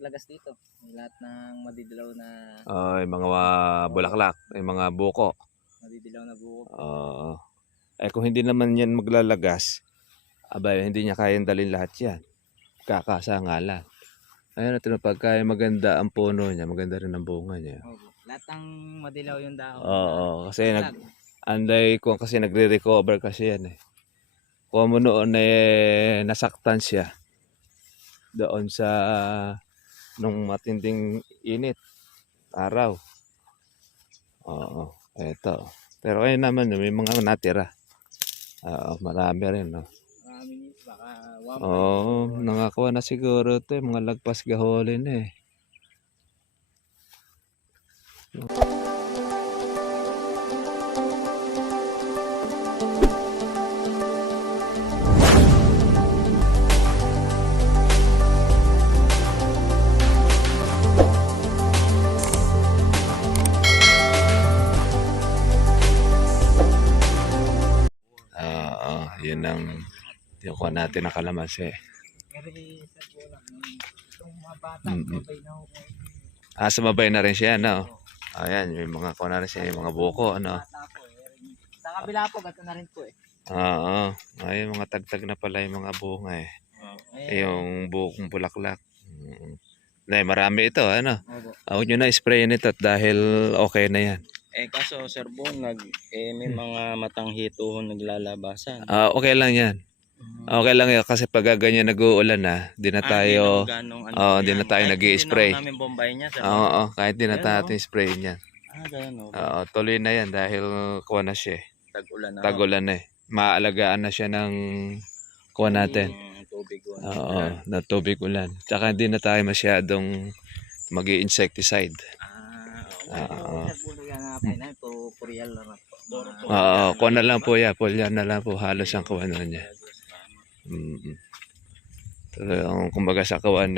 naglagas dito. Yung lahat ng madidilaw na Yung mga bulaklak, yung mga buko. madidilaw na buko. Kung hindi naman yan maglalagas, abay, hindi niya kayang dalhin lahat yan. Kakasa nga lang. Ayun, ito na pagka maganda ang puno niya, maganda rin ang bunga niya. Lahat ng madilaw yung dahon. Kasi kasi nagre-recover kasi yan eh. Kung mo noon nasaktan siya doon sa nung matinding init araw. Eto. Pero ayun naman, may mga natira. Marami rin, no. Marami, baka Nangakuha na siguro ito, mga lagpas gaholin eh. Yun ang kuha natin ng kalamansi. Sumabay na rin siya, no? Ayan, may mga kuha na rin siya, yung mga buko, ano? Sa kabila po, gato na rin po eh. Ayun, mga tagtag na pala yung mga bunga eh. Yung bukong bulaklak. Marami ito, ano? Huwag nyo na spray nito dahil okay na yan. Kaso Sir Bong, may mga matanghito naglalabasan. Okay lang yan. Okay lang yun kasi pag ganyan nag-uulan na, di na tayo nag-i-spray. Namin bombay niya, Sir Kahit di na natin spray niyan. Ganun. Tuloy na yan dahil kuha na siya. Tag-ulan na. Tag-ulan na eh. Maalagaan na siya ng kuha natin. Tubig na tubig ulan. Tsaka hindi na tayo masyadong mag-i-insecticide. Kuha na lang po yan. Polyan na lang po. Halos ang kuha na niya. Kumbaga sa kuwan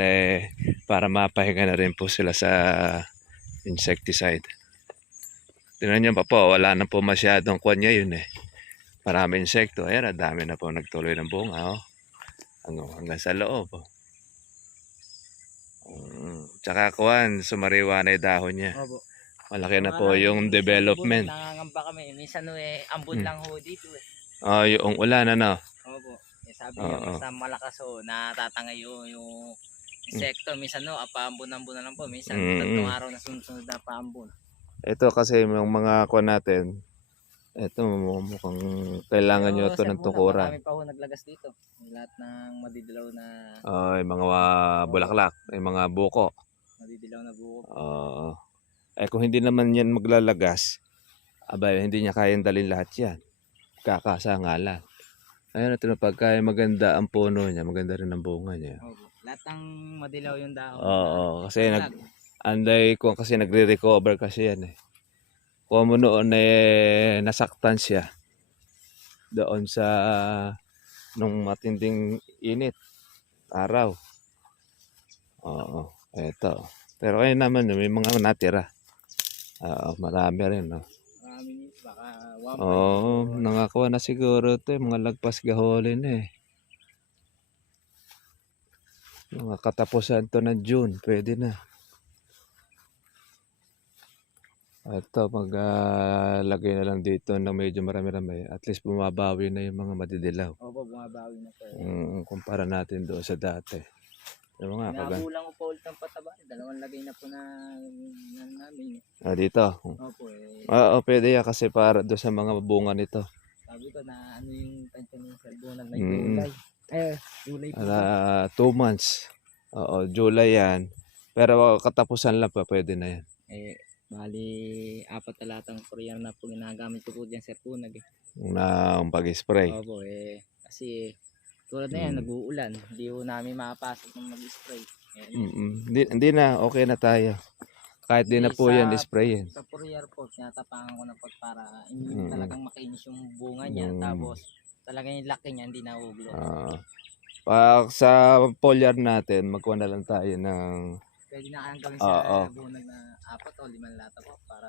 para mapahinga na rin po sila sa insecticide. Tingnan nyo pa po, wala na po masyadong kuwan ngayon eh. Marami insekto. Ayan, dami na po nagtuloy ng bunga. Hanggang sa loob. Tsaka kuwan, sumariwa na yung dahon niya. Malaki na po yung development. Nangangamba kami. Minsan ambon lang ho dito eh. Yung ulan, ano? Opo. Sabi niyo, basta malakas natatangay yung insekto. Minsan apaambon-ambon na lang po. Minsan tatlong araw na sunod na paambon. Ito kasi yung mga kuwan natin, ito mukhang kailangan nyo ito ng tukuran. Marami pa ho naglagas dito. Lahat ng madidilaw na yung mga bulaklak, yung mga buko. Madidilaw na buko. Kung hindi naman yan maglalagas, abay, hindi niya kayang dalhin lahat yan. Kakasa nga lang. Ayun, ito na pagka maganda ang puno niya, maganda rin ang bunga niya. Lahat ng madilaw yung dahon. Kasi kasi nagre-recover kasi yan eh. Kung mo noon nasaktan siya doon sa nung matinding init araw. Eto. Pero ayun naman, may mga natira. Marami rin, no? Marami, baka nangakuha na siguro ito, mga lagpas gaholin eh. Mga katapusan to ng June, pwede na. Ito, maglagay na lang dito ng medyo marami-rami. At least bumabawi na yung mga madidilaw. Bumabawi na po. Kumpara natin doon sa dati. Nabulang ko po ulit ng pataba. Dalawang lagay na po na namin. Dito? Pwede yan kasi para doon sa mga bunga nito. Sabi ko na yung tansya ng salbunan na July. July po. 2 months. July yan. Pero katapusan lang pa, pwede na yan. Bali, 4 talatang Korean na po ginagamit ko po dyan sa punag eh. Ang pag-spray. Kasi tulad na yan, nag-uulan. Hindi po namin makapasok ng mag-spray. Hindi na, okay na tayo. Kahit di na po yan sprayin. Sa Fourier po, tinatapangan ko na para hindi talagang makinis yung bunga niya. Tapos talagang yung laki niya hindi naublo. Sa foliar natin, magkuha na lang tayo ng pwede na kayang gawin sa bunag na 4 o 5 lata po para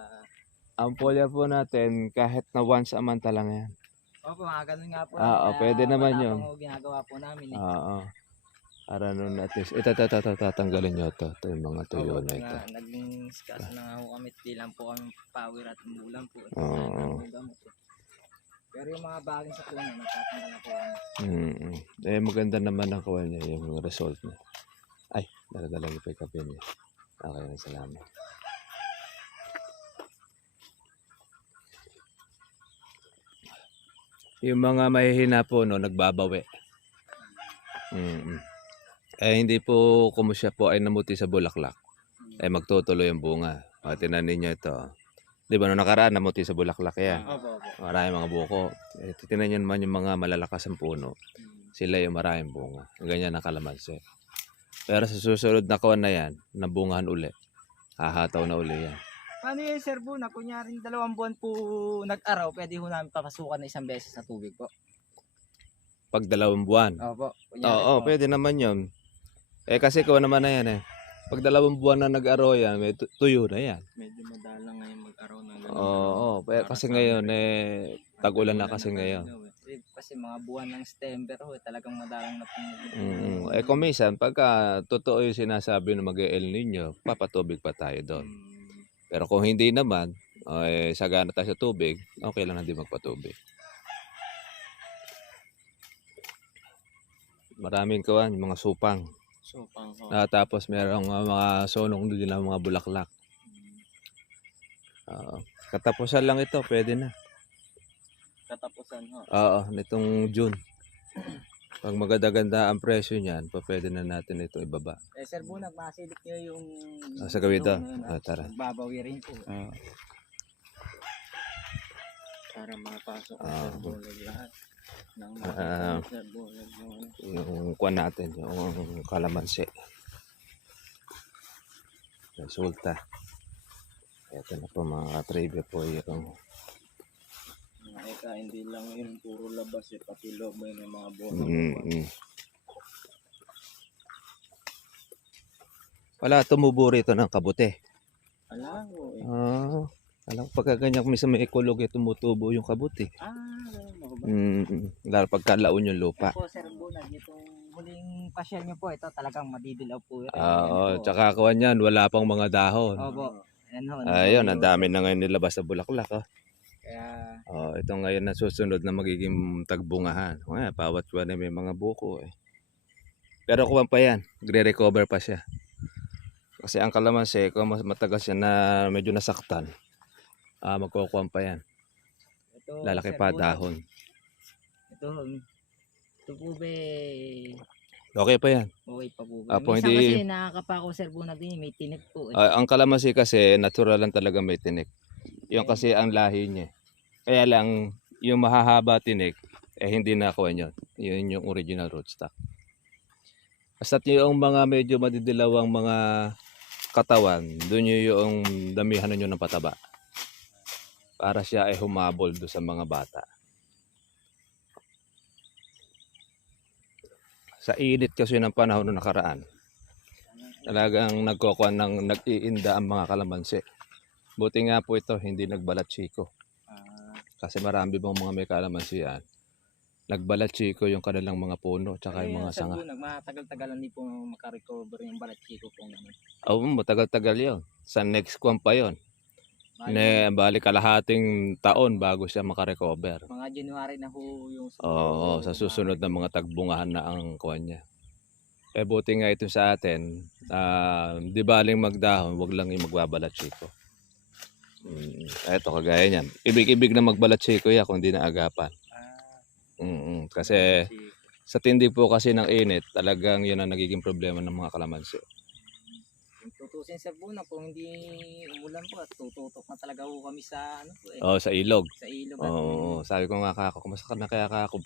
ang foliar po natin kahit na once a month lang yan. Mga ganun nga po. Pwede naman yun. Ginagawa po namin eh. Para nun at least, ito, tatanggalin nyo to. Ito yung mga tuyo na ito. Naging skas na nga ho kami. Di lang po kami power at umulan po. Oo. Pero yung mga bagay sa puno, nagtatanggal na po kami. Eh, maganda naman ang kuha niya, yung result niya. Ay, daladala niyo pa yung kape niya. Okay na, salamat. Yung mga mahihina po, no, nagbabawi. Eh, hindi po kumusya po ay namuti sa bulaklak. Eh, magtutuloy ang bunga. O, tinanin niyo ito. Di ba, no nakaraan, namuti sa bulaklak yan. Opo. Maraming mga buko. Eh, tinan nyo naman yung mga malalakas ang puno. Sila yung maraming bunga. Ganyan ang kalamansi. Pero sa susunod na kuwan na yan, nabungahan uli. Hahataw na uli yan. Paano yun, Sir Buna? Kunyaring 2 buwan po nag-araw, pwede ho namin papasukan na isang beses na tubig po. Pag 2 buwan. Opo. Oo, pwede naman yun. Eh, kasi kuwan naman na yan eh. Pag 2 buwan na nag-araw yan, may tuyo na yan. Medyo madalang ngayon mag-araw ng ganun. Oo, kasi ngayon eh, tag-ulan na kasi ngayon. Kasi mga buwan ng September ho, talagang madalang na po. Eh, kung minsan, pagka totoo yung sinasabi na mag-El Nino, papatubig pa tayo doon. Pero kung hindi naman, eh, sagana tayo sa tubig, okay lang na di magpatubig. Maraming kawan, mga supang. Tapos merong mga sonong din ng mga bulaklak. Katapusan lang ito, pwede na. Katapusan ho. Oo, nitong June. Pag maganda-ganda ang presyo niyan, pwede na natin ito ibaba. Eh, Sir Buna, masilip nyo yung... Sa gawin ito. Tara. Babawi rin po. Para mapasok sa bulag lahat. Yung kuwan natin, yung kalamansi. Resulta. Ito na po mga katribya po yung... Eka, hindi lang yung puro labas eh, pati loob mo yung mga buwan. Wala, tumubo rito ng kabute. Alam ko eh. Alam ko pagka ganyan kung may ekologi, tumutubo yung kabute. Lalo pagka laon yung lupa. Po, Sir Buna, itong huling pasyal nyo po, ito talagang madidilaw po. Tsaka kuwan yan, wala pang mga dahon. Opo. Ayun, ang dami na ngayon nilabas sa bulaklak. Kaya... ito ngayon na susunod na magiging tagbungahan. Bawat buwan na may mga buko eh. Pero kuwan pa yan, gre-recover pa siya. Kasi ang kalamansi, kung matagal siya na medyo nasaktan, magkukuwan pa yan. Lalaki pa dahon. Ito po ba okay pa yan. okay pa po. Minsan kasi nakakapako, Sir Buna, din may tinik po eh. Ang kalamansi kasi natural lang talaga may tinik. Yung kasi ang lahi niya. Kaya lang yung mahahaba tinik hindi na kuwan yun. Yun yung original rootstock. Basta yung mga medyo madidilawang mga katawan, doon yung damihan nyo ng pataba. Para siya ay humabol do sa mga bata. Sa init kasi ng panahon na nakaraan, talagang nagkukuhan ng nag-iinda ang mga kalamansi. Buti nga po ito, hindi nagbalat chiko. Kasi marami bang mga may kalamansi yan. Nagbalat chiko yung kanilang mga puno, tsaka yung mga sanga. Matagal-tagalan din po makarecover yung balat chiko po naman. Matagal-tagal yun. Sa next kwan pa yun. Bali kalahating taon bago siya makarecover. Mga January na ho yung... sa susunod na mga tagbungahan na ang kwan niya. Buti nga ito sa atin, di baling magdahon, wag lang yung magbabalat chiko. Ito kagaya niyan. Ibig na magbalat chiko yan kung di naagapan. Kasi sa tindi po kasi ng init, talagang yun ang nagiging problema ng mga kalamansi. Tutusin, Sir Buna, kung hindi umulan po, tututok na talaga ho kami sa ano po eh. Sa ilog. Sa ilog. Sabi ko nga kako, kumusta ka na kaya kako?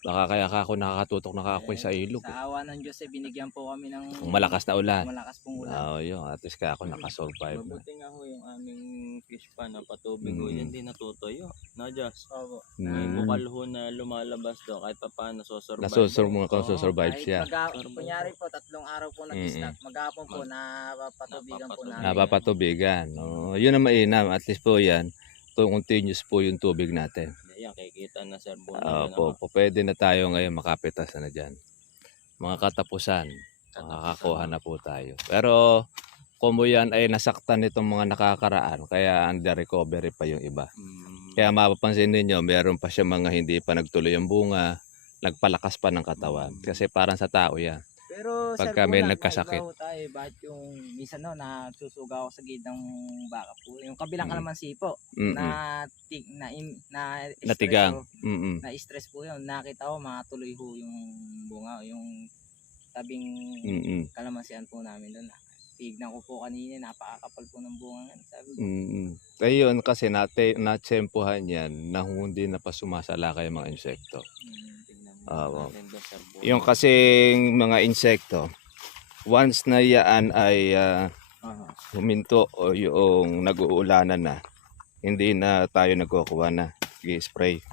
Baka kaya kako nakakatutok na kako sa ilog. Sa awa ng Diyos binigyan po kami ng malakas na ulan. Malakas pong ulan. Yun, at least kako nakasurvive. Mabuti nga ho yung aming fish pan na patubig ho, yan din natutuyo. Na Diyos. May bukal ho na lumalabas do kahit pa paano nasusurvive siya. Kunyari po, 3 araw po nag-stop. Maghapon po, napapatubigan po namin. Napapatubigan. Yun ang mainam. At least po yan, continuous po yung tubig natin. Yan, kikita na, Sir Buna. Pwede na tayo ngayon makapitas na dyan. Mga katapusan. makakakuha na po tayo. Pero kung yan ay nasaktan nitong mga nakakaraan, kaya under recovery pa yung iba. Kaya mapapansin ninyo, meron pa siya mga hindi pa nagtuloy ang bunga, nagpalakas pa ng katawan. Kasi parang sa tao yan. Pero Pagka sir, may Bunag, nagkasakit. maiba ho tayo, bakit yung minsan no, nagsusuga ako sa gidang baka po, yung kabilang Mm. kalamansi po, Mm-mm. na Natigang. stress, Mm-mm. na stress po yun, nakita ko matuloy ho yung bunga, yung tabing Mm-mm. kalamansian po namin doon. Tignan ko po kanina, napakakapal po ng bunga. Sabi ko, Mm-mm. Ayun kasi natsempuhan yan na hindi na pa sumasalakay ang mga insekto. Tingnan Oo. natin doon, Sir Bunag. Yung kasing mga insekto, once na yan ay huminto o yung nag-uulanan na, hindi na tayo nagkukuha na, i-spray.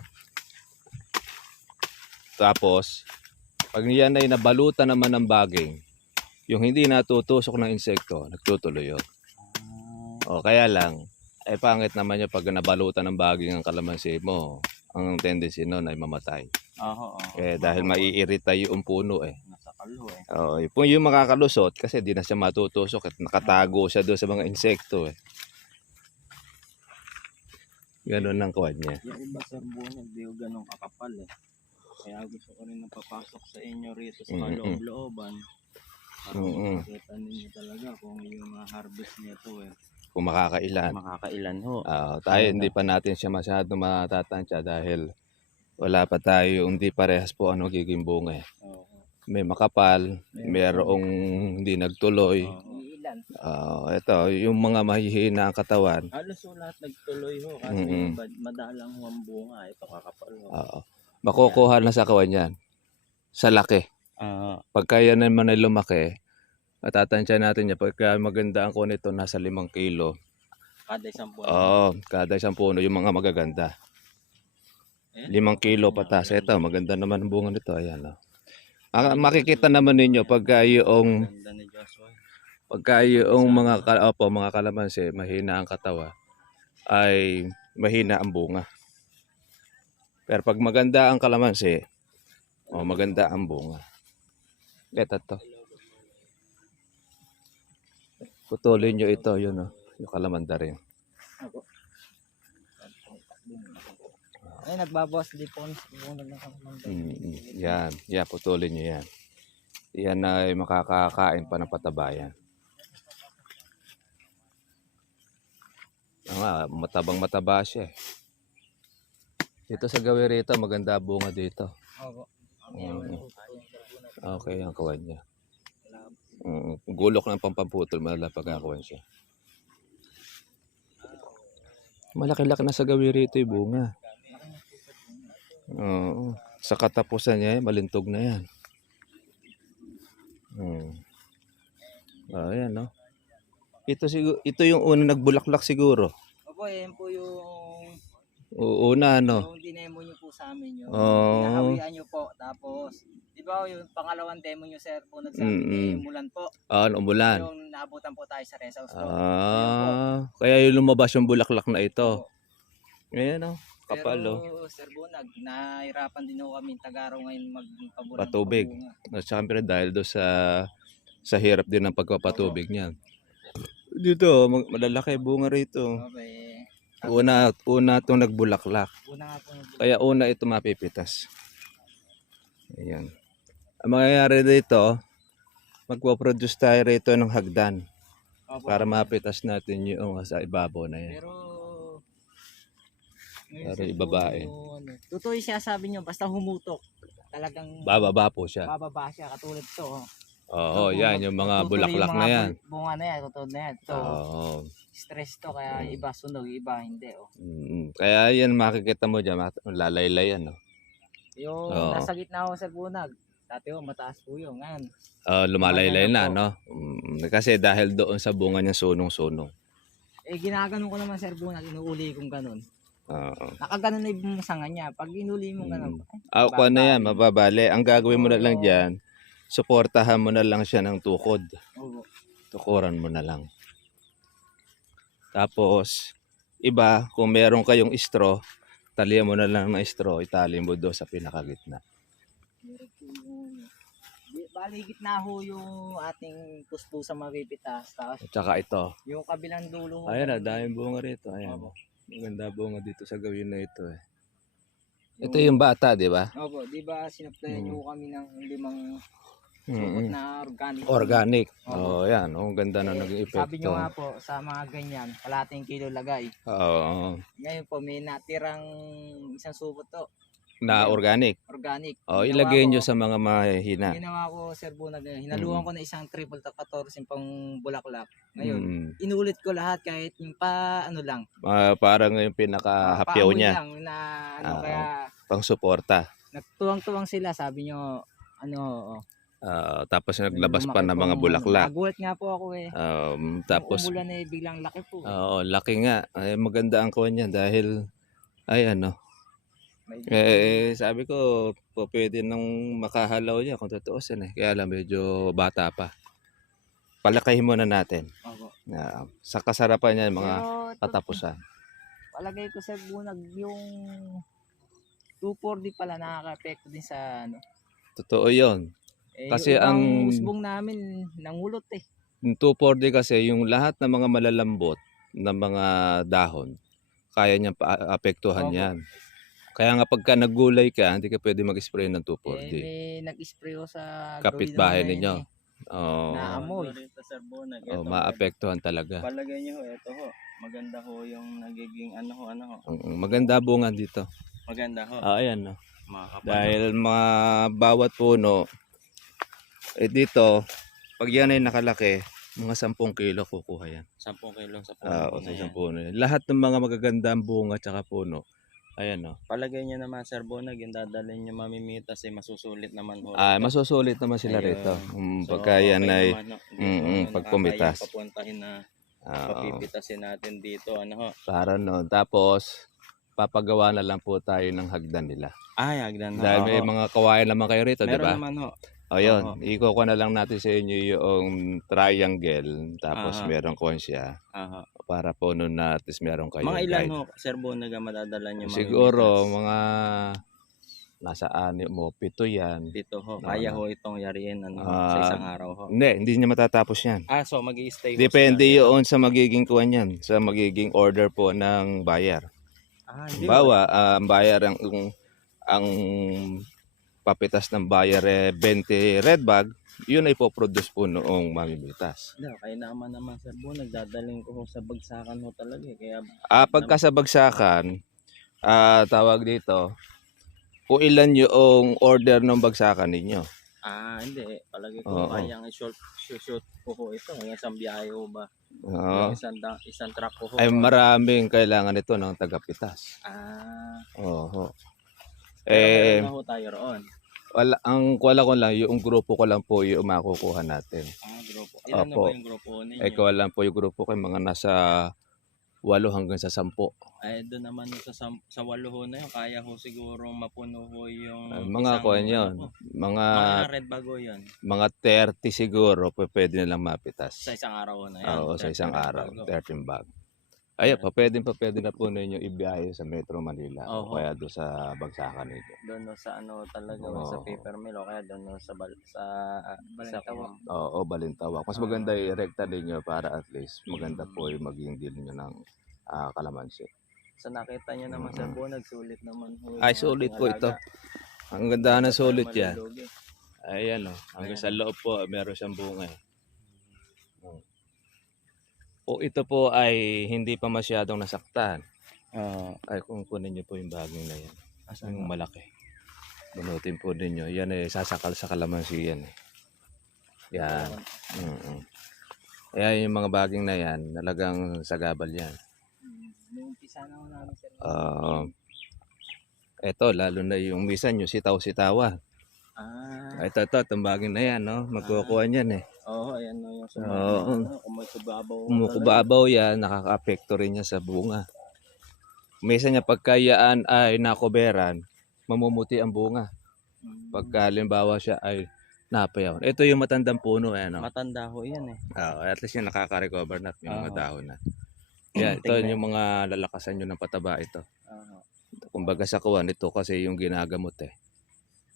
Tapos, pag yan ay nabalutan naman ng baging, yung hindi natutusok ng insekto, nagtutuloy yun. O kaya lang, ay pangit naman yung pag nabalutan ng baging ang kalamansi mo, ang tendency nun ay mamatay. Oo. Dahil maiirita yung puno eh. Nasa kalho eh. Yung makakalusot kasi di na siya matutusok at nakatago siya doon sa mga insekto eh. Ganun ang kuwan niya. Yung iba, Sir Bunag, di ko ganun kakapal eh. Kaya gusto ko rin napapasok sa inyo rito sa kaloob-looban. Para makakita ninyo talaga kung yung harvest nito eh. Kung makakailan. Makakailan ho. Tayo hindi pa natin siya masyado matatansya dahil wala pa tayo, hindi parehas po ano giging bunga eh. May makapal, mayroong hindi nagtuloy. ilan. Ito, yung mga mahihina ang katawan. Halos ho lahat nagtuloy ho. Kasi yung madalang ho ang bunga. Ito kakapal ho. Makukuha na sa kawan yan. Sa laki. Pagka yan naman ay lumaki, matatansya natin niya. Pagka maganda ang kuwan ito, nasa 5 kilo. Kada isang puno. Kada isang puno, yung mga magaganda. 5 kilo patas. Ito, maganda naman ang bunga nito. Ayan. Makikita naman ninyo pagka yung Ganda ni Joshua. pagka yung mga kalamansi, mahina ang katawa, ay mahina ang bunga. Pero pag maganda ang kalamansi, maganda ang bunga. Ito to. Putulin nyo ito, yun yung kalamanda rin. Ay, nagbabawas din po kami sa bunag ng kalamanda. Yan, putulin nyo yan. Yan ay makakakain pa ng patabayan. Matabang mataba siya eh. Dito sa gawi rito, maganda bunga dito. Okay, ang kawan niya. Gulok ng pampaputol, malapag-akawan siya. Malaki-laki na sa gawi rito yung bunga. Sa katapusan niya, malintog na yan. Ayan, no? Ito yung una nagbulaklak siguro. Opo, yan po yung Una, no? yung dinemo nyo po sa amin yun. Pinahawian nyo po. Tapos, di ba yung pangalawang demo nyo, sir, po nagsabi ni Mulan po. Umulan. Yung naabutan po tayo sa rest house po. Kaya yung lumabas yung bulaklak na ito. Ayan, no? Kapal, Pero, Sir Bunag, nahirapan din ho kami Tagaraw ngayon magpabulan. Patubig. At siyempre dahil doon sa hirap din ng pagpapatubig niyan. Dito, malalaki bunga rito. Okay. Una itong nagbulaklak. Una nga po. Kaya una ito mapipitas. Ayan. Ang mangyayari dito, magpo-produce tayo rito ng hagdan. Para mapitas natin yung sa ibabaw na yan. Pero ibabae. Totoo yung sinasabi nyo, basta humutok. Talagang Bababa po siya. bababa siya, katulad to. Oo, yan, yung mga bulaklak na yan. Bunga na yan, katulad na yan. Ito, stress to, kaya iba sunog, iba hindi. Kaya yan, makikita mo dyan, lalaylay yan. Yung nasa gitna ko sa bunag, dati ko mataas po yun. Ngayon, lumalaylay na, no? Kasi dahil doon sa bunga niya sunong-sunong. Ginaganon ko naman, Sir Bunag, inuuli kong ganun. Nakaganon na yung sanga niya. Pag inuli mo ganun, kung ano yan, mababali. Ang gagawin mo na lang dyan, suportahan mo na lang siya ng tukod. Tukuran mo na lang. Tapos, iba, kung meron kayong straw, talihan mo na lang ng straw, itali mo doon sa pinakagitna. paligid na ho yung ating puspusa mapipitas. Tapos At saka ito. yung kabilang dulo ho. Ayan na, daming bunga rito. Ayan. Opo. Maganda bunga dito sa gawin na ito eh. Yung- Ito yung bata, di ba? Opo, di ba sinaplayan nyo kami ng 5 supot Mm-mm. na organic. Organic. Opo. Oh, yan. Ang ganda na naging Sabi nyo epekto. nga po, sa mga ganyan, kalating kilo lagay. Oo. Ngayon po, may natirang isang supot to, Na organic. organic. Oh, Ginawa ilagay ko- nyo sa mga mahina. Ginawa ko, Sir Bunag, hinaluan ko na isang triple to 14 pang bulaklak. Ngayon, Mm. inulit ko lahat kahit yung ano lang. Parang yung pinaka-hapyaw paamoy niya. lang na ano, Oo. kaya Pang suporta. nagtuwang-tuwang sila, sabi nyo, ano, Tapos naglabas pa ng mga bulaklak. Nagulat nga po ako eh. Tapos, Umulan eh, biglang laki po. laki nga. Ay, maganda ang kuha niya dahil, ay ano, sabi ko, po pwede nang makahalaw niya kung tutuusin eh. Kaya lang medyo bata pa. Palakahin muna natin. Opo. Sa kasarapan niya, mga Pero, katapusan. palagay ko, Sir Bunag, yung 2,4-D pala nakaka-apekto din sa ano. Totoo yun. Kasi yung ibang ang- usbong namin nangulot eh. Yung 2,4-D kasi, yung lahat ng mga malalambot na mga dahon, kaya niyang apektuhan Opo. yan. Kaya nga pagka naggulay ka, hindi ka pwede mag-spray ng 2,4-D. May nag-spray ko sa Kapitbahay gawin ninyo. namin eh. Oo. Naamoy. Rito, Sir Bunag. Maapektuhan talaga. Palagay nyo ho, ito ho. Maganda ho yung nagiging ano ho. Maganda bunga dito. Maganda ho. Ayan, no. Mga kapal. Dahil bawat puno, dito, pag yan ay nakalaki, mga 10 kilo kukuha yan. 10 kilo sa Oo, puno sa na isang yan. puno. Lahat ng mga magagandang bunga at puno, ayan, no. Palagay nyo naman, Sir Bunag, yung dadalhin nyo mamimitas ay masusulit naman ho. Masusulit naman sila Ayun. rito. So, Pagka yan okay ay, naman, no? Hindi ho pag nakakayang pumitas. papuntahin na oo, papipitasin natin dito. Ano ho? para no. Tapos, papagawa na lang po tayo ng hagdan nila. Ay, hagdan ho. Dahil may Oo. mga kawayan naman kayo rito, di Meron ba? naman ho. O yun, iko na lang natin sa inyo yung triangle, tapos Aha. merong konsya, Aha. para po nun na at least meron kayo Mga ilan guide. ho, Sir Bunag, ang madadala nyo Siguro, mamimitas? mga nasa 6 mo, 7 yan. Dito ho. No, Kaya no. ho itong yariin sa Ah, isang araw ho. Hindi niya matatapos yan. So mag-i-stay ho Depende sila. yun sa magiging kuwan yan, sa magiging order po ng buyer. Hindi ho. Bawa, ang buyer ang papitas ng buyer 20 red bag, yun ay po-produce po noong mamimitas. Kaya naman Sir Bunag, dadaling ko ho sa bagsakan ho talaga eh. Kaya Pagka sa bagsakan, tawag dito, kung ilan yung order ng bagsakan ninyo. hindi. Palagi ko Oo. kayang shoot ko ho ito. Isang biyahe ho ba? Oo. Isang truck ko ho. Ay maraming kailangan ito ng tagapitas. Oo. Pero meron na ho tayo roon. Wala ko lang, yung grupo ko lang po yung makukuha natin. Grupo. Ilan na Opo. ba yung grupo ho ninyo? Ikaw lang po yung grupo ko, mga nasa 8 hanggang sa 10. Doon naman ho sa 8 ho na yun. Kaya ho siguro mapuno ho yung Mga kuwan yun. Mga Mga red bag ho yun. 30 siguro, pwede nilang mapitas. Sa isang araw ho na yan. Oo, sa isang 30 red araw, bag ho. 13 bag. Ayun, pwede na po ninyo ibiyahe sa Metro Manila o Oo. kaya doon sa bagsakan nito. Doon ho sa talaga ho, sa Oo. paper mill o kaya doon ho sa Balintawak. Oo, Balintawak. Mas maganda i-rekta ninyo para at least maganda po yung maging deal nyo ng kalamansi. sa nakita niyo naman Sir Bunag, sulit naman ho. Ay, yung sulit ating po ito. alaga. Ang ganda ng Hindi sulit tayo yan. malulugi. Ayan o, hanggang sa loob po, meron siyang bunga eh. O ito po ay hindi pa masyadong nasaktan. Ay kung kunin niyo po yung baging na yan. Yung malaki. Bunutin po ninyo. Yan eh, sasakal sa kalamansi yan eh. Yan. Kaya yung mga baging na yan, talagang sagabal yan. Nung umpisa na ho namin, Sir. Eto, lalo na yung misan nyo, sitaw-sitawan. Ito, itong baging na yan, no? Magkukuha niyan eh. Oo, ayan no yung Oo. kumukubabaw. Kumukubabaw yan, nakaka-apekto rin niya sa bunga. Minsan niya pagkayaan ay nakoberan, mamumuti ang bunga. Pagka halimbawa siya ay napayaw. Ito yung matandang puno, no? Matanda ho yan eh. At least yung nakaka-recover na at may mga Oo. dahon na. Yan, ito Tingnan. yung mga lalakasan nyo ng pataba ito. Oo. Kumbaga sa kuwan ito kasi yung ginagamot eh.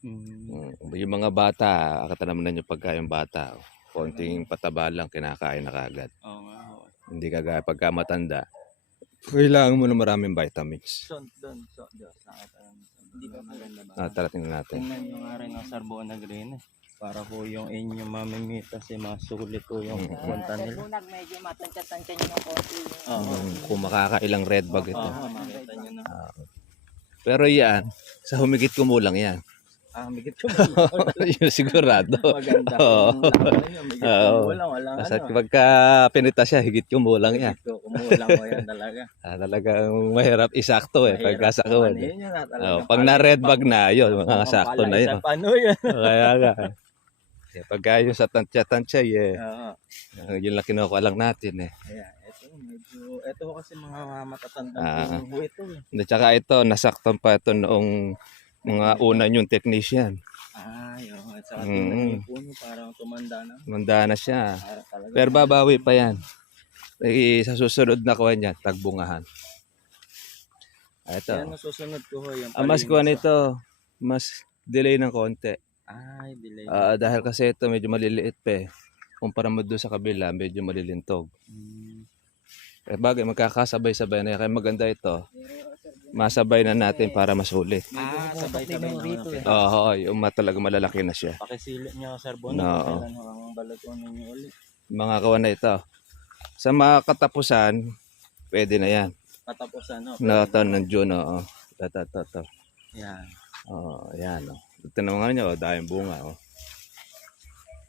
Yung mga bata, katanaman na nyo pagka yung bata, konting pataba lang, kinakain na kagad. Oo nga. Oo. Hindi kagaya pagka matanda, kailangan mo na maraming vitamins. Doon. Sa atin. Hindi ba maganda ba? Tara, tingnan natin. Tingnan nyo nga rin ang Sarbona Green eh. Para po yung inyong mamimitas eh, masulit po yung pupunta Sir nila. Bunag, medyo matansya-tansya nyo ng konti. Oo. Kung makakailang red bag ito. Oo, makita nyo na. Pero yan, sa humigit kumulang yan. Migit ko Yung sigurado. maganda. Oo. Migit Oo. ko walang Kasi ano. pagka pinita siya, higit kumulang yan. Migit ko, kumulang ko yan talaga. Talagang mahirap isakto pagka sa kawan. Ano yun yun na talaga. Pag na red bag na, yun, mga sakto na yun. Paano yun? Kaya nga. Pagka yung sa tansya-tansya, Oo. yun lang kinukuha lang natin eh. Kaya ito kasi mga matatanda po ito eh. At saka ito, nasaktan pa ito noong mga una yung technician. Oo. At saka tingnan po nyo, parang tumanda na. Manda na siya. Para talaga. Pero babawi pa yan. Sa susunod na kuha niya, tagbungahan. Ito. Kaya nasusunod ko ho yung Mas kuha nito, mas delay ng konti. delay. Dahil kasi ito medyo maliliit pa eh. Kumpara mo doon sa kabila, medyo malilintog. Bagay, magkakasabay-sabay na yan. Kaya maganda ito. Masabay na natin para masulit. Sabay-sabay rito eh. Oo, yung talaga malalaki na siya. Pakisilit niyo Sir Bon. Oo. Kailan ho ang balaton ninyo ulit. Mga kawan na ito. Sa mga katapusan, pwede na yan. Katapusan ho. Nakataon ng June, oo. Ito. Yan. Oo, yan. Ito naman nyo, dahil bunga. Oh.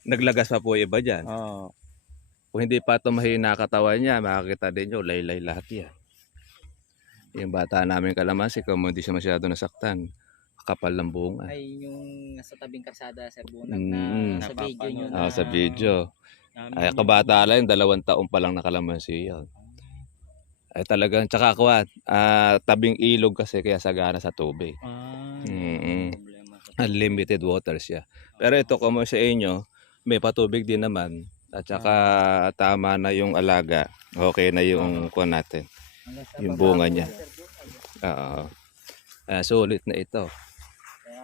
Naglagas pa po iba dyan. Oo. Kung hindi pa ito mahina katawan niya, makakita din nyo, laylay lahat yan. Yung bata namin kalamansi, kung hindi siya masyado nasaktan, kapal ng bunga. Ay yung nasa tabing kalsada, Sir Bunag, na sa video nyo na. Sa video. Ay, kabata lang, 2 taon pa lang na kalamansi yun. Ay talagang, tsaka kuwan, tabing ilog kasi kaya sagana sa tubig. Problema sa Unlimited water siya. Pero ito kung sa inyo, may patubig din naman. At saka tama na yung alaga. Okay na yung kuwan natin. Yung bunga niya. Oo. Sulit na ito. Kaya,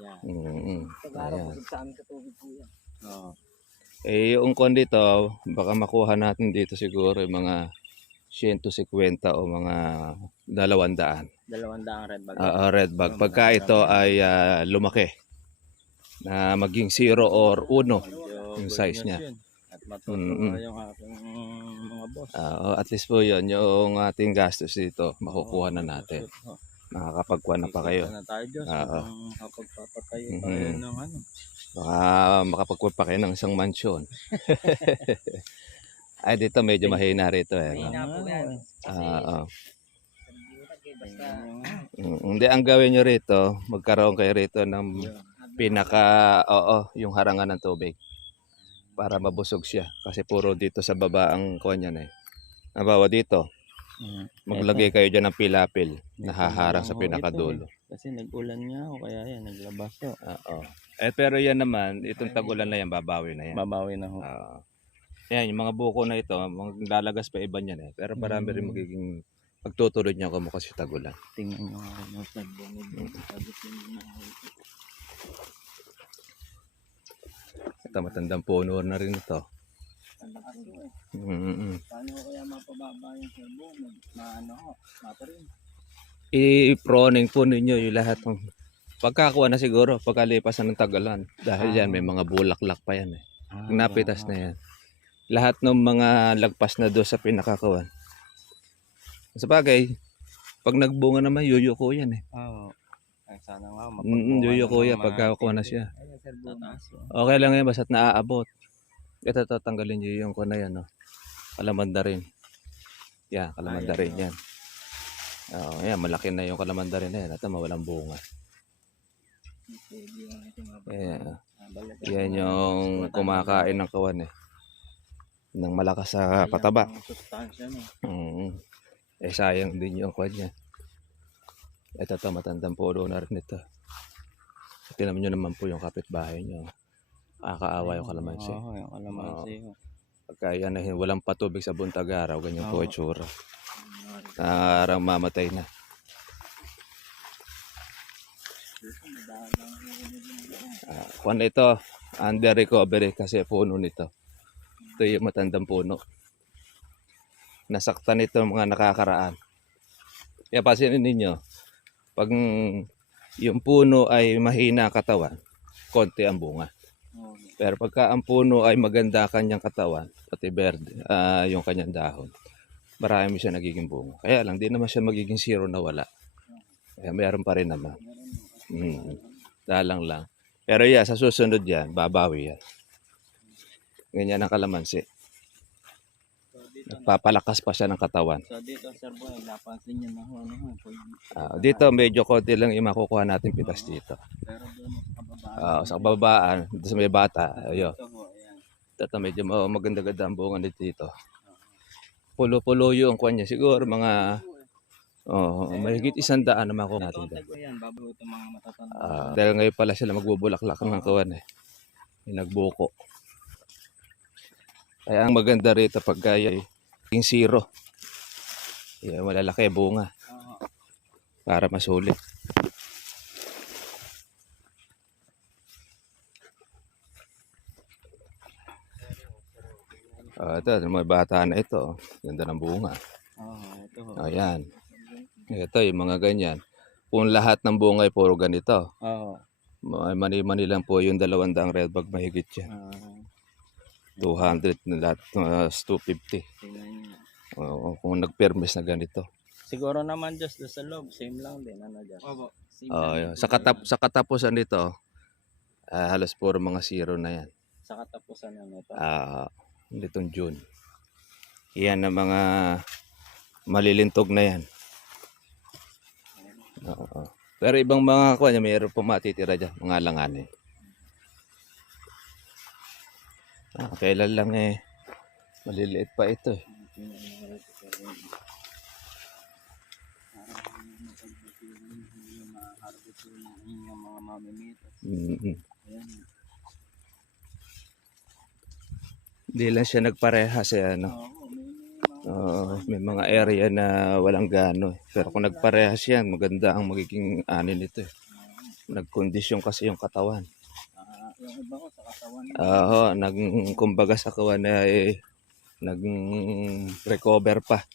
yan. pag-araw Ayan. po sa amin sa tubig po yan. Oo. Yung kuwan dito, baka makuha natin dito siguro yung mga 150 o mga 200. 200 red bag. Red bag. Pagka ito ay lumaki na maging 0 or 1 yung size niya. At matutuwa yung aking mga boss. At least po yun, yung ating gastos dito, makukuha na natin. Nakakapagkuha na pa kayo. Na tayo, Diyos. Kapagpapatayo tayo ng ano. Baka makapagkuha pa kayo ng isang mansyon. Ay, dito medyo mahina rito eh. No? Mahina po yan. Kasi, basta, Hindi, ang gawin nyo rito, magkaroon kayo rito ng yung harangan ng tubig. Para mabusog siya. Kasi puro dito sa baba ang kuha niyan eh. Nabawa dito, maglagay kayo dyan ng pilapil na haharang sa pinakadulo. Kasi nag-ulan nga o kaya yan, naglabas ko. Pero yan naman, itong tagulan na yan, babawi na yan. Babawi na ho. Yan, yung mga buko na ito, lalagas pa iba niyan eh. Pero marami rin magiging pagtutulod niya kung kasi tagulan. Tingnan nyo ako ng sagbonod. Ito, matandang puno na rin ito. Paano kaya mapababa yung sagbonod? Matarin. I-proning po ninyo yung lahat ng pagkakuha na siguro, pagkalipasan ng tagalan. Dahil yan, may mga bulaklak pa yan eh. Napitas na yan. Lahat ng mga lagpas na doon sa pinakakuan. Sa bagay, pag nagbunga naman, yuyuko yan eh. Ay, sana nga Yuyuko yan, pagkakuha na siya. ayun, Sir Bunag. Okay lang yan, basta't naaabot. Ito, tatanggalin nyo yung kuna yan. No? Kalamanda rin. Yan, kalamanda rin yan. Yan, malaki na yung kalamanda rin na yan. At mawalang bunga. Yan yung kumakain ng kawan eh. Ng malakas sa pataba. Sayang din yung kwan niya. Ito matandang pulo na rin ito. Tingnan nyo naman po yung kapitbahay nyo. Kakaawa yung kalamansi. Yung kalamansi. Pagka yan walang patubig sa buntag-araw, ganyan po itsura. Parang mamatay na. madalang. Kung ito, under recovery kasi puno nito. Ito yung matandang puno. Nasaktan ito mga nakakaraan. Kaya pasinin ninyo, pag yung puno ay mahina katawan, konti ang bunga. Oo. Pero pagka ang puno ay maganda kanyang katawan, pati verde, yung kanyang dahon, marami siya nagiging bunga. Kaya lang, di naman siya magiging zero na wala. Kaya mayroon pa rin naman. Dalang lang. Pero sa susunod yan, babawi yan. Ganyan ang kalamansi. So dito, Nagpapalakas pa siya ng katawan. so dito Sir Boy, napansin niyo na ho, Dito, medyo konti lang yung makukuha natin pitas dito. pero doon sa kababaan. Sa kababaan, dito sa may bata, ayun. Ito ho, ayan. Ito, medyo maganda-ganda ang bunga dito. Pulo-pulo yung kwan niya. Siguro mga mahigit 100 na makuha natin. Ito, ayan, bago itong mga matatanda. Dahil ngayon pala sila magbubulaklak ng kawan eh. Yung nagbuko. Kaya ang maganda rito pag kaya yung zero. Yung malalaki bunga. Para masulit. Ito, may bata na ito. Ganda ng bunga. Ito ho. Ayan. Ito yung mga ganyan. Kung lahat ng bunga ay puro ganito. Mani-mani lang po yung 200 red bag mahigit yan. 200 na lahat, 250. Tingnan niyo. Kung nagpermis na ganito. Siguro naman just sa loob, same lang din, ano dyan? Opo. Yun. Sa katapusan nito, halos puro mga zero na yan. Sa katapusan na ito. Nitong June. Yan ang mga malilintog na yan. Pero ibang mga kuha, mayroon pa matitira dyan, mga langanin. Kailan lang maliliit pa ito eh. Mga mamimito. Hindi lang siya nagparehas may mga area na walang gano eh. Pero kung nagparehas yan, maganda ang magiging ani nito eh. Nagkondisyon kasi yung katawan. Yung iba ko sa katawan. Kumbaga sa kawan na nag-recover pa.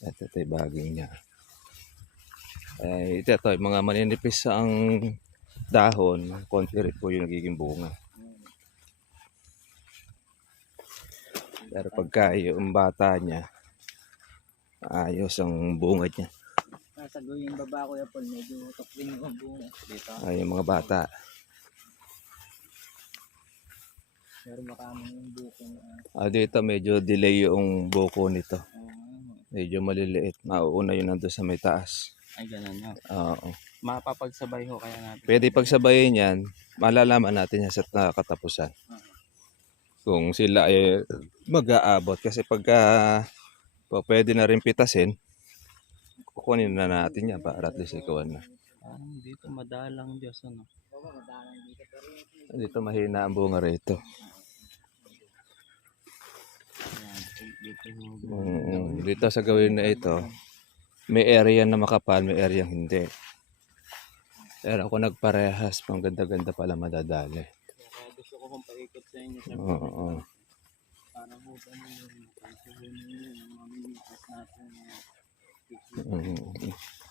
Ito yung baging niya. Ito, mga maninipis ang dahon, konti rin po yung nagiging bunga. Pero pagka yung bata niya, ayos ang bunga niya. Nasa yung baba ko yan po, medyo tukwing yung bunga dito. Yung mga bata. Pero makami yung buko na. Dito medyo delay yung buko nito. Medyo maliliit. Mauuna yun nandun sa may taas. Ay, ganun yun. Oo. Mapapagsabay ho kaya natin. Pwede pagsabayin yan, malalaman natin yan sa katapusan. Kung sila ay mag-aabot. Kasi pagka pwede na rin pitasin, kukunin na natin yan para at least ikawan na. Dito madalang Diyos, ano? Dito mahina ang bunga rito. Dito sa gawin na ito, may area na makapal, may area hindi. Pero kung nagparehas, pang ganda-ganda pala madadali. Kaya gusto ko kung paikot sa inyo. Para ho ba yung mamimitas natin.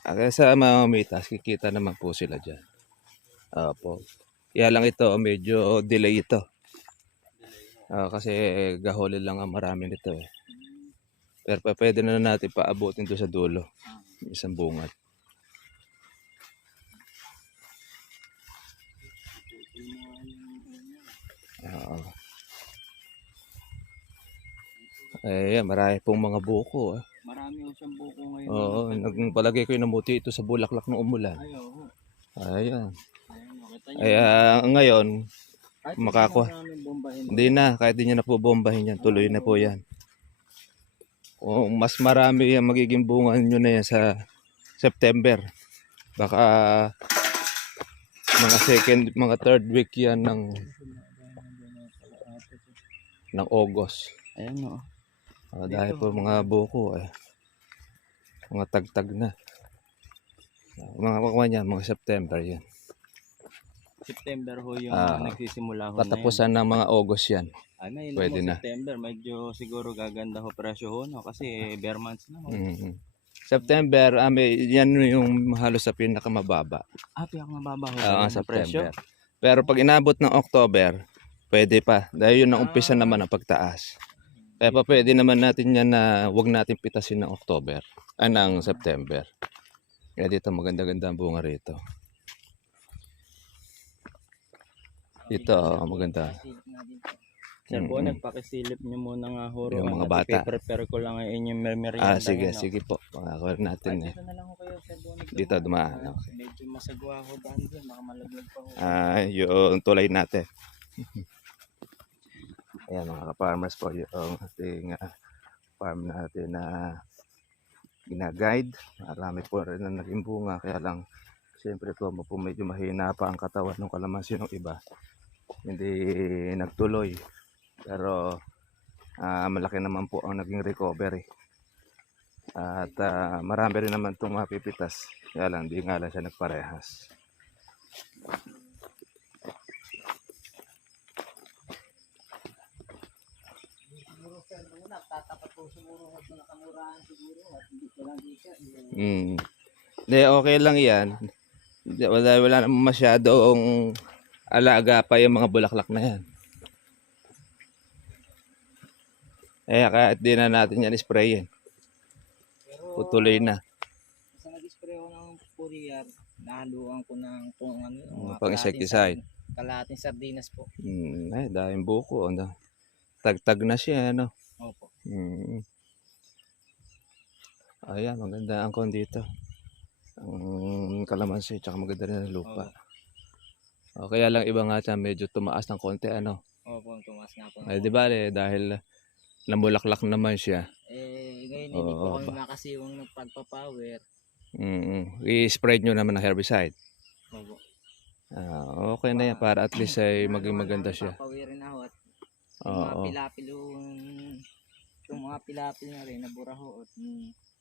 Kaya sa mamamitas, kikita naman po sila dyan. Opo. Kaya lang ito, medyo delay ito. Kasi gahuli lang ang marami nito eh. Pero pwede na natin paabutin doon sa dulo. Isang bungat. Marami pong mga buko. Marami yung siyang buko ngayon. Oo, nagpalagay ko yung namuti ito sa bulaklak ng umulan. Ayan. Kaya ngayon, makakuha. Hindi na, kahit di nyo na po bombahin yan, tuloy na po yan. Mas marami yung magiging bunga nyo na yan sa September. Baka mga third week yan ng August. Ayan o. Dahil po mga buko mga tagtag na. Mga kukuha niya, mga September yan. September ho yung Ah, nagsisimula ho na yan. Katapusan ng mga August yan. Ano yun Pwede mo, na. September, medyo siguro gaganda ho presyo ho, no? Kasi bare months na ho. September, yan yung halos sa pinakamababa. Piyak mababa ho Ang sa presyo. September. Pero pag inabot ng October, pwede pa. Dahil yun ang umpisa naman ang pagtaas. Kaya pa pwede naman natin yan na wag natin pitasin ng October. Ng September. Kaya dito maganda-ganda ang bunga rito. Dito, maganda. Sir po, nagpakisilip niyo muna nga ho. Yung mga bata. Prepare ko lang ngayon yung merienda. Sige, no? sige po. Makakaroon natin eh. Dito na lang ho kayo, Sir Bonnie. Dito dumaan. Okay. Medyo masagwa ho daan din, baka malaglag pa ho. Yung tulay natin. Ayan mga ka-farmers po yung ating farm natin na gina-guide. Marami po rin na naging bunga. Kaya lang, siyempre po medyo mahina pa ang katawan ng kalamansi ng iba. Hindi nagtuloy. Pero malaki naman po ang naging recovery. At marami rin naman itong mapipitas. Kaya lang, di nga lang siya nagparehas. Tatapat po siguro sa nakamurahan siguro at hindi ko lang di siya. Hindi, okay lang yan. Wala naman masyadong alaga pa yung mga bulaklak na yan. Kahit di na natin yan sprayin. Putuloy na. Sa nag-spray ako ng Fourier, nahaluan ko ng kung ano, Pang insecticide. Kalahating sardinas po. Daming buko. Tagtag na siya, ano? Opo. Ayan, maganda ang kon dito. Ang kalamansi, tsaka maganda rin ang lupa. Kaya lang iba nga siya, medyo tumaas ng konti, ano? Opo, tumas nga po. Di ba dahil namulaklak naman siya. Ngayon hindi po kami makasiwang ng pagpapower. I-spread nyo naman ng herbicide. Opo. Okay na yan, para at least ay maging maganda siya. Papawirin ako at yung mga pilapil yung mga pilapil na rin, nabura ho.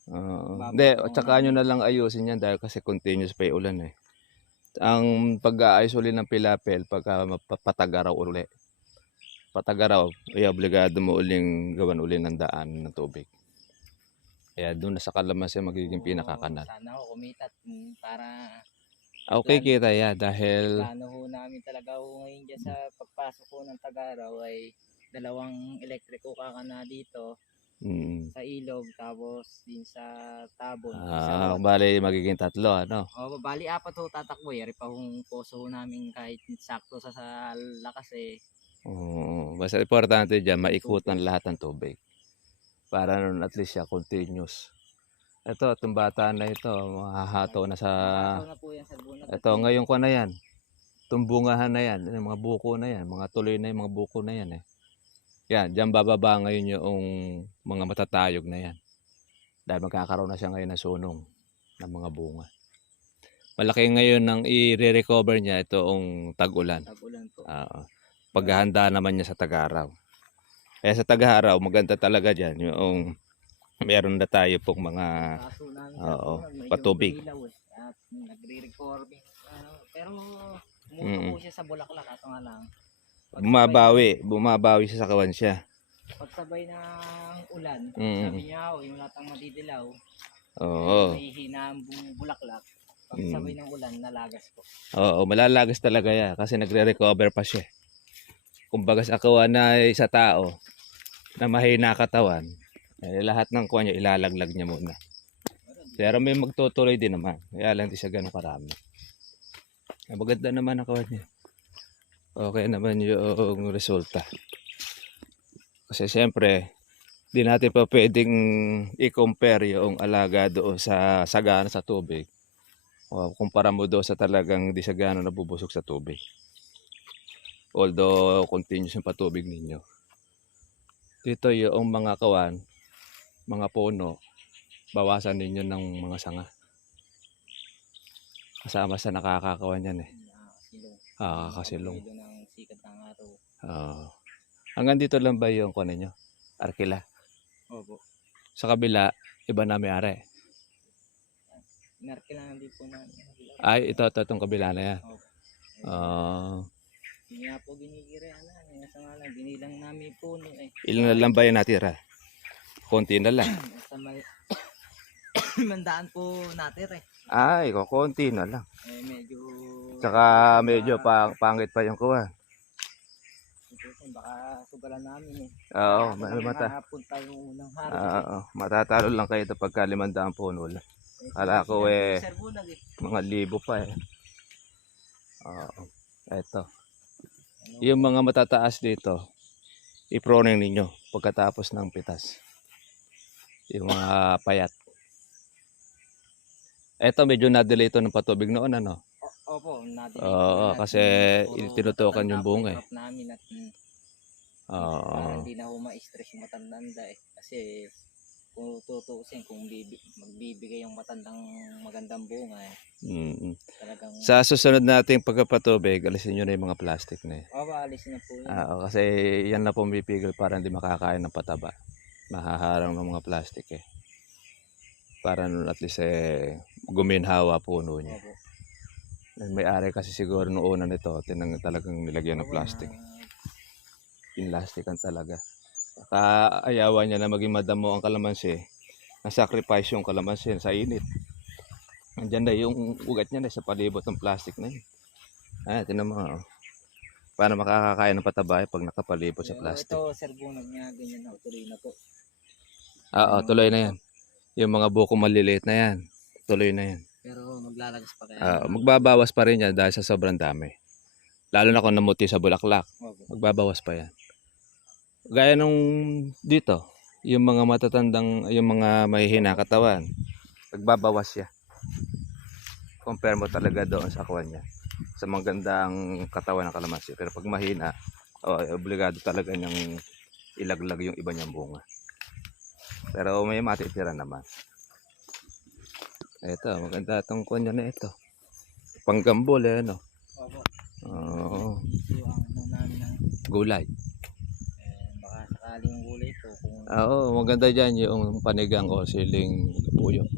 Hindi, tsaka nyo na lang ayusin yan dahil kasi continuous pa yung ulan eh. Ang pag-aayos uli ng pilapil pagka patagaraw uli. Patagaraw, obligado mo uling gawan uli ng daan ng tubig. Kaya doon na sa kalamansi magiging pinakakanal. Sana ako kumita para okay kita dahil plano ho namin talaga ho ngayon dyan sa pagpasok ko ng Tagaraw ay 2 elektriko kakana dito sa Ilog tapos din sa Tabon. Bali magiging 3, ano? Bali 4 ho tatakbo. Yari pa hong poso ho namin kahit sakto sa lakas eh. Basta importante dyan, maikutan lahat ng tubig. Para nun at least siya continuous. Itong bata na ito, mahahataw na sa... Na po yan sa bunot. Ito, ngayon ko na yan. Itong bungahan na yan, yung mga buko na yan, mga tuloy na yung mga buko na yan eh. Yan, dyan bababa ngayon yung mga matatayog na yan. Dahil magkakaroon na siya ngayon ng sunong ng mga bunga. Malaki ngayon nang i-recover niya itong tag-ulan. Tag-ulan po. Paghahanda naman niya sa tag-araw. Kaya sa tag-araw, maganda talaga dyan yung meron na tayo pong mga patubig. At nagre-recording. Pero umuto po siya sa bulaklak at nga lang. Bumabawi siya sa kawan siya. Pagsabay ng ulan, sabi niya yung latang madidilaw. Mahihina ang bulaklak. Pagsabay ng ulan, nalagas po. Malalagas talaga yan kasi nagre-recover pa siya. Kumbaga sa kawan na sa tao na mahina katawan, lahat ng kuha niya ilalaglag niya muna. Pero may magtutuloy din naman. Kaya lang di siya ganun karami. Maganda naman ang kawan niya. Okay naman yung resulta. Kasi siyempre, di natin pa pwedeng i-compare yung alaga doon sa sagana sa tubig. Kumpara mo doon sa talagang di sagana nabubusog sa tubig. Although continuous yung patubig ninyo. Dito yung mga kawan, mga puno, bawasan ninyo ng mga sanga. Kasama sa nakakakawan yan eh. Kasilong. Hanggang dito lang ba yung kuha ninyo? Arkila? Opo. Sa kabila, iba na may-ari. Narkilan din po namin. Ay, ito itong kabila na yan. Opo. Ah, Hindi nga po ginigirihan na. Nasa nga lang, ginilang namin puno eh. ilan na lang ba yung natira? Konti na lang. Sa mandaan po natin eh. Ay, konti na lang. Eh medyo... Tsaka medyo pangit pa yung kuha. Baka sugalan namin eh. Oo, Punta yung unang harvest. matatalo lang kayo ito pagka 500 puno lang. Kala ko mga libo pa eh. Oo, eto. Yung mga matataas dito, i-proning ninyo pagkatapos ng pitas. Yung mga payat. Eto medyo na-delay ito ng patubig noon ano. Opo, natin. Oo, kasi tinutukan yung bunga eh. Namin at Oo. hindi na ho ma-stress yung matandanda eh. Kasi kung tutuusin, kung magbibigay yung matandang magandang bunga eh. Talagang... Sa susunod nating pagpapatubig, alisin nyo na yung mga plastic na eh. Oo, alisin na po yun. Kasi yan na pumipigil para hindi makakain ng pataba. Mahaharang ng mga plastic eh. Para at least guminhawa puno niya. Opo. May-ari kasi siguro noong una nito, talagang nilagyan ng plastic. Pinlastikan talaga. Kaayawan niya na maging madamo ang kalamansi. Na-sacrifice yung kalamansi sa init. Andiyan na yung ugat niya na sa palibot ng plastic na yun. Tinan mo. Paano makakakain ng pataba pag nakapalibot sa plastic? Ito, sir, bunag niya, ganyan na, tuloy na po. Oo, tuloy na yan. Yung mga buko maliliit na yan, tuloy na yan. Pero maglalagas pa kaya. Magbabawas pa rin yan dahil sa sobrang dami. Lalo na kung namuti sa bulaklak. Magbabawas pa yan. Gaya nung dito, yung mga matatandang, yung mga mahihina katawan, magbabawas siya. Compare mo talaga doon sa kuwan niya. Sa magandang katawan ng kalamansi. Pero pag mahina, obligado talaga niyang ilaglag yung iba niyang bunga. Pero may matitira naman. Ito, maganda itong kuwan niya na ito. Panggambol eh, ano? Opo. Oo. Ito ang ano namin ng Gulay. baka sakaling gulay ito. Oo, maganda dyan yung panigang o siling puyo.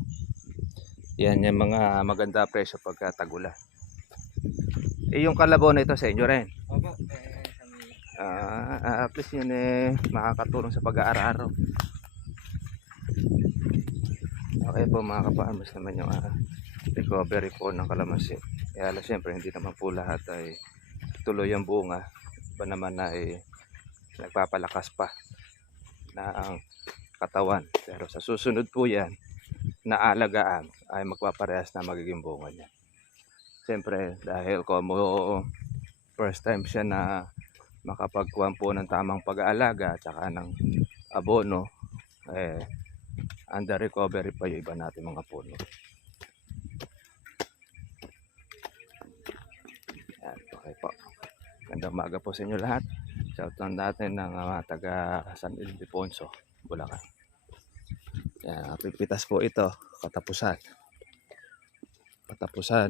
Yan yung mga maganda presyo pagka tagula. Yung kalabaw na ito sa inyo rin. Opo. At least yun makakatulong sa pag-aararo. Okay po mga kapaamos naman yung recovery po ng kalamansi. Kaya siyempre hindi naman po lahat ay tuloy ang bunga. Iba naman ay nagpapalakas pa na ang katawan. Pero sa susunod po yan na alagaan ay magpaparehas na magiging bunga niya. Siyempre dahil kung first time siya na makapagkuhan po ng tamang pag-aalaga at saka ng abono, under recovery pa yung iba natin mga puno. Yan, okay po. Gandang umaga po sa inyo lahat. Shoutout natin ng taga San Ildefonso, Bulacan. Yan, pipitas po ito, katapusan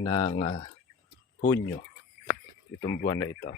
ng Hunyo, itong buwan na ito.